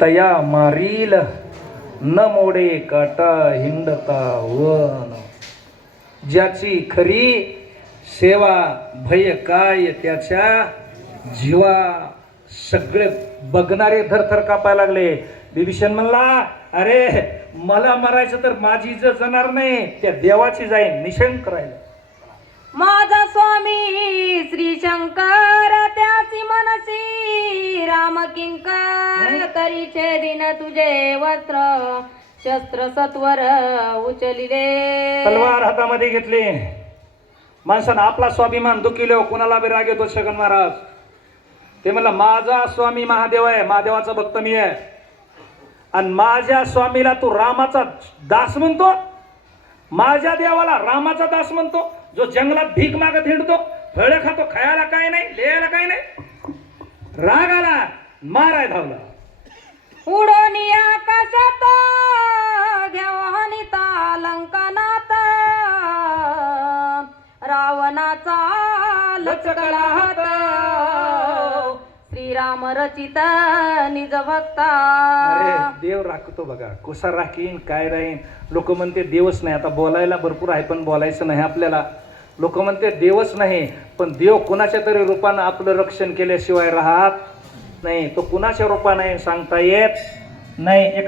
तया मारील न मोडे काटा हिंडता वन. ज्याची खरी सेवा भय काय त्याच्या जीवा सगळे बघणारे थरथर कापायला लागले. बिभीषण म्हणला अरे मला मरायचं तर माझी इज्जत जाणार नाही त्या देवाची जाईन निशंक राहील माझा स्वामी श्री शंकर त्याची मनसी राम किंकर करीचे दिन तुझे वस्त्र शस्त्र सत्वर उचलिले. तलवार हातामध्ये घेतली. माणसानं आपला स्वाभिमान दुखिलो कुणाला बी राग येतो शगन महाराज? ते म्हणलं माझा स्वामी महादेव आहे महादेवाचा भक्त मी आहे. आणि माझ्या स्वामीला तू रामाचा दास म्हणतो? माझ्या देवाला रामाचा दास म्हणतो? जो जंगलात भीक मागत हिंडतो? फळं खातो खायला काय नाही लिहायला काय नाही? राग आला माराय धावला. उडून आकाशात घेवानिता लंकनात रावणाचा लचकला हात. श्रीराम रचित निज भक्ता. अरे देव राखतो बघा. कसा राखीन काय राहीन? लोक म्हणते देवच नाही. आता बोलायला भरपूर आहे पण बोलायचं नाही आपल्याला. लोक म्हणते देवच नाही पण देव कुणाच्या तरी रूपानं आपलं रक्षण केल्याशिवाय राहत नाही. तो कुणाच्या रूपाने सांगता येत नाही. एका